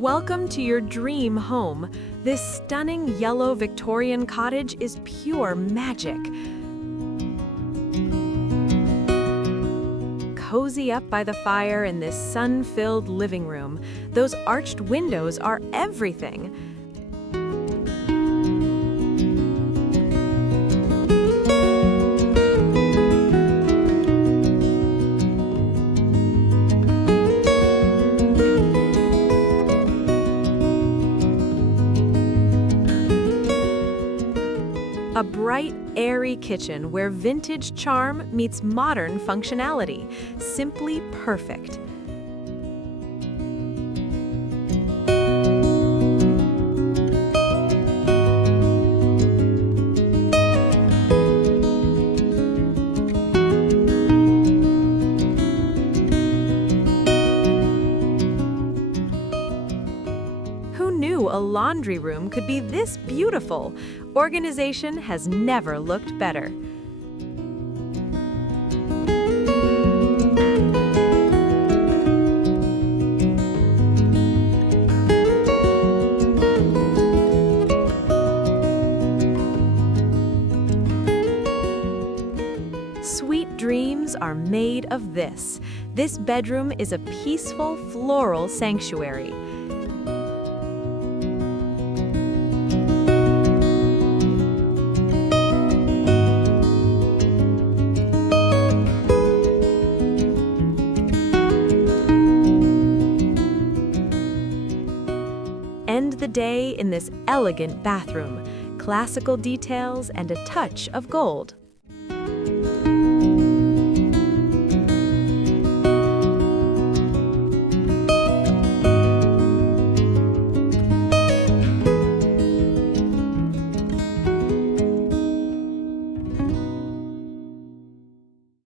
Welcome to your dream home. This stunning yellow Victorian cottage is pure magic. Cozy up by the fire in this sun-filled living room. Those arched windows are everything. A bright, airy kitchen where vintage charm meets modern functionality. Simply perfect. Who knew a laundry room could be this beautiful? Organization has never looked better. Sweet dreams are made of this. This bedroom is a peaceful floral sanctuary. End the day in this elegant bathroom, classical details and a touch of gold.